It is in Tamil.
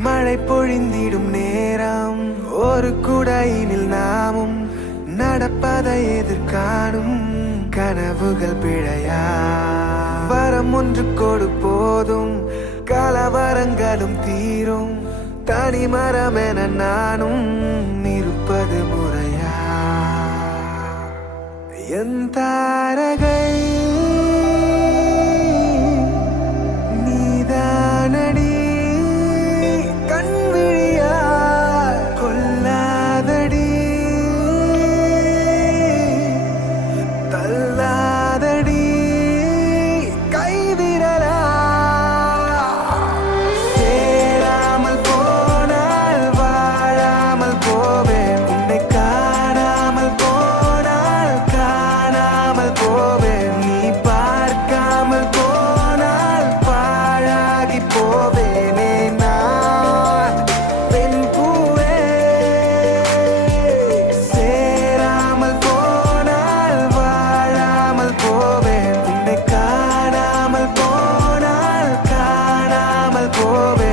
மழை பொழிந்திடும் நேரம் ஒரு குடையினில் நாமும் நடப்பதை எதிர்காணும் கனவுகள் பிழையா வரம் ஒன்று கொடு போதும் கலவரங்களும் தீரும் தனிமரம் என நானும் இருப்பது முறையா என் தாரகை நீதானடி கண்விழியா கொல்லாதடி தள்ளாதடி கைவிரலா சேராமல் போனால் வாழாமல் போவேன் உன்னை காணாமல் போனால் காணாமல் போவேன் நீ பார்க்காமல் போனால் பாழாகி போவேனே நான் பெண் பூவே சேராமல் போனால் வாழாமல் போவேன் உன்னை காணாமல் போனால் காணாமல் போவேன்